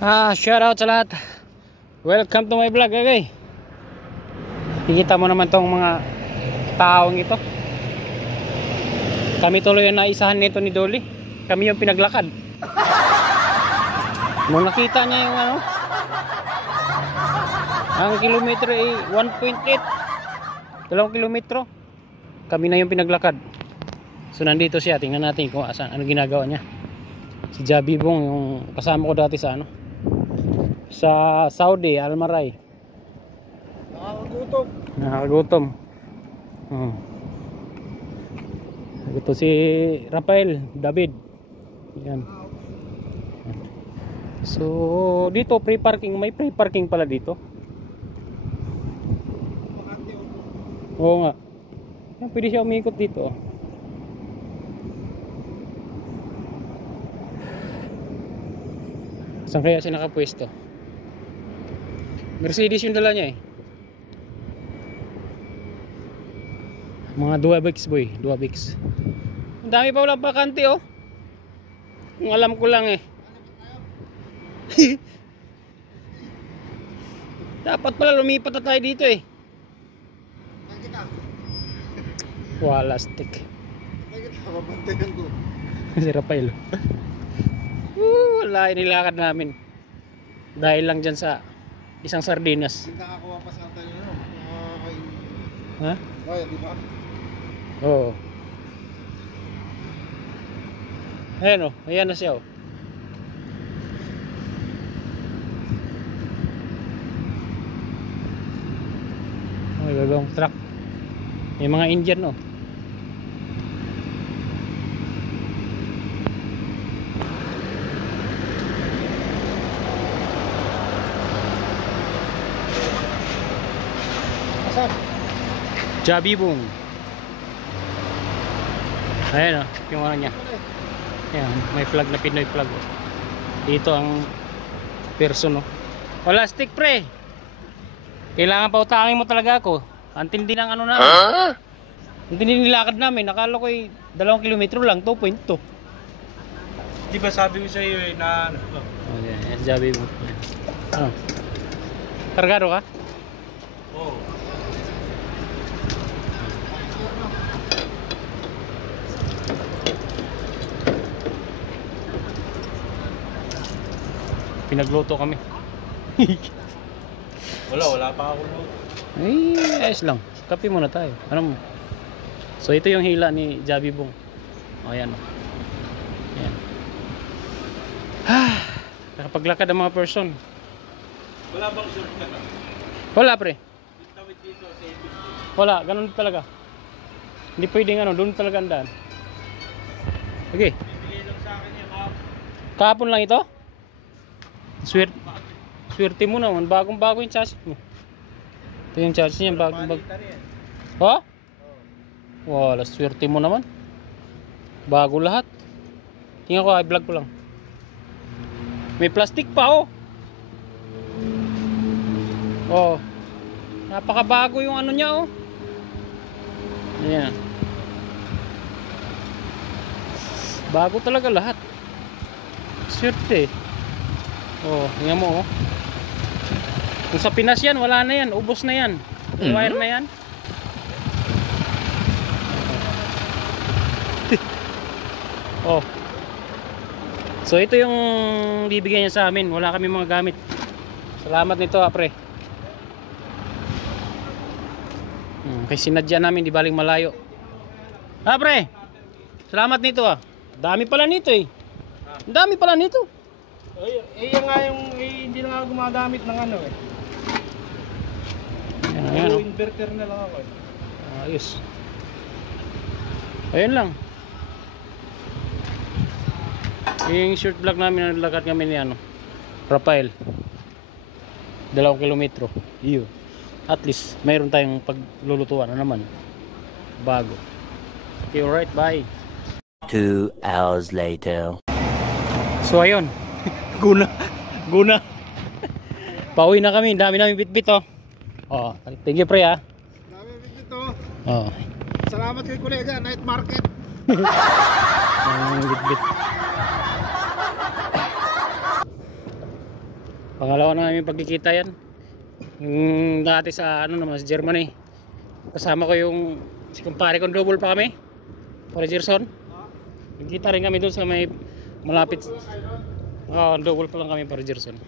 Shout out sa lahat. Welcome to my vlog, okay? Kikita mo naman tong mga taong ito. Kami tuloy yung naisahan nito ni Dolly. Kami yung pinaglakad. Nung nakita niya yung ang kilometro ay 1.8, 2 kilometro. Kami na yung pinaglakad. So nandito siya, tingnan natin kung ano ginagawa niya. Si Javi Bong, yung kasama ko dati sa sa Saudi, Almaray. Nakakagutom. Ito si Rafael David. Yan. So dito free parking, may free parking pala dito. Oo nga. Yan, pwede siya umikot dito. Saan kaya siya nakapwesto? Mercedes yung dala niya eh. Mga 2 bikes boy, 2 bikes. Ang dami pa walang bakante oh. Ang alam ko lang eh. Dapat pala lumipat na tayo dito eh. Wala stick. Si Rafael. Wala, inilakad namin. Dahil lang dyan sa isang sardinas. Hindi nakakuha pa sa atin yun. Ha? Oh, di ba? Oo. Ayan o, ayan na siya o. May gagawang truck. May mga Indian o. Javi Bong. Ayan o, yung ano niya. Ayan, may flag na Pinoy flag o. Dito ang person o. Wala stick pre. Kailangan pa utangin mo talaga ako. Antindi ng ano namin. Antindi nilakad namin. Nakala ko 2 kilometro lang, 2.2. Di ba sabi ko sa iyo eh na Okay, Javi Bong. Ano? Kargado ka? Oo. Pinagluto kami. Wala pa ako luto. Ay, ayos lang. Kape muna tayo. Ano mo? So ito yung hila ni Javi Bong. O ayan. Ayan. Nakapaglakad ang mga person. Wala bang shortcut? Wala pre. Tawid dito sa Wala, ganun talaga. Hindi pwedeng doon talaga ang daan. Okay. bibigay lang sa akin yung Kahapon lang ito? Swerte mo naman, bagong-bago yung chassis mo. Ito yung chassis niya, bagong-bago. Oh? Wala, swerte mo naman. Bago lahat. Tingnan ko, i-vlog ko lang. May plastic pa oh. Oh. Napakabago yung ano niya oh. Ayan. Bago talaga lahat. Swerte. Oh, tingnan mo oh. Kung sa Pinas yan, wala na yan, ubos na yan. Wire na yan. Oh. So ito yung bibigyan niya sa amin. Wala kami mga gamit. Salamat nito pre. Kay sinadya namin, di baling malayo. Pre. Salamat nito Dami pala nito eh. Dami pala nito. Yan nga yung hindi na nga gumagamit ng ano eh. Ayan, Inverter na lang ako eh. Ayos. Ayun lang. Yung short vlog namin, nalakad kami ni Rafael. 2 kilometro. Iyo. At least mayroon tayong paglulutuan na naman. Bago. Okay, alright, bye. 2 hours later. So ayun. Guna. Pauwi na kami, dami namin bitbit oh. Oh, thank you pre Dami dito. Oh. Salamat kay kolega, night market. Bitbit. Pangalawa na namin pagkikita yan. Yung dati sa ano naman sa Germany. Kasama ko yung si kumpare kong double pa kami. Para Gerson. Nagkita rin kami doon sa may malapit. Double pa lang kami para Gerson.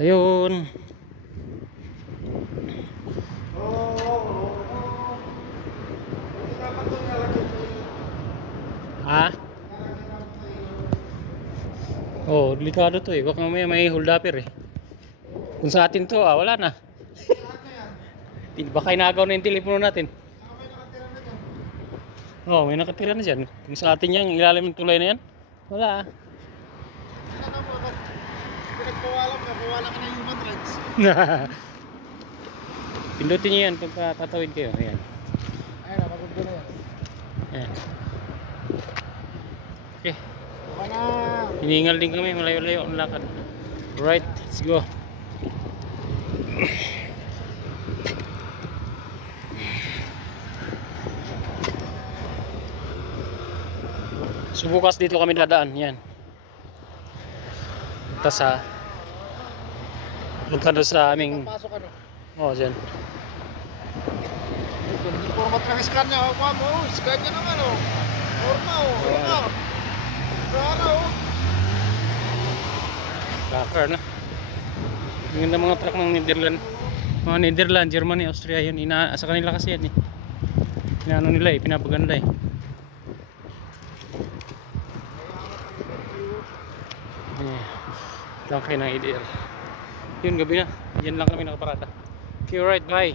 Ayun. Ha? Oh, delikado to eh. Baka mamaya may hold upper eh. Kung sa atin to, wala na. Baka inagaw na yung telepono natin. Oh, may nakatira na dyan. Kung sa atin yan, ilalim ng tulay na yan, wala. Pinagpawalan ka, pawala ka ng human rights. Pindutin nyo yan pagka tatawid kayo. Ayan. Ayun, napagod na yan. Ayan. Okay. Baka na. Hiningal din kami, malayo-layo ang lakad. Right, let's go. So bukas dito kami dadaan, yan. Tapos punta doon sa aming, Pasok ano? oh dyan. Format ng scan niya. Kuha mo. Scan niya naman oh. Forma oh. Forma. Rara oh. Tracker na. Yung ganda mga truck ng Netherlands. Mga Netherlands, Germany, Austria yun. Sa kanila kasi yan eh. Inaano nila eh, pinapaganda eh. Okay na EDR. Yun, gabi na. Yan lang kami nakaparada. Okay, alright, bye.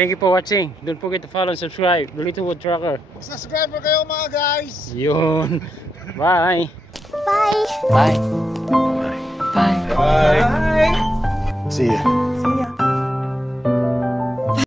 Thank you for watching. Don't forget to follow and subscribe. The Little Wood Trucker. Subscriber kayo mga guys. Yun. Bye. Bye. Bye. Bye. See ya.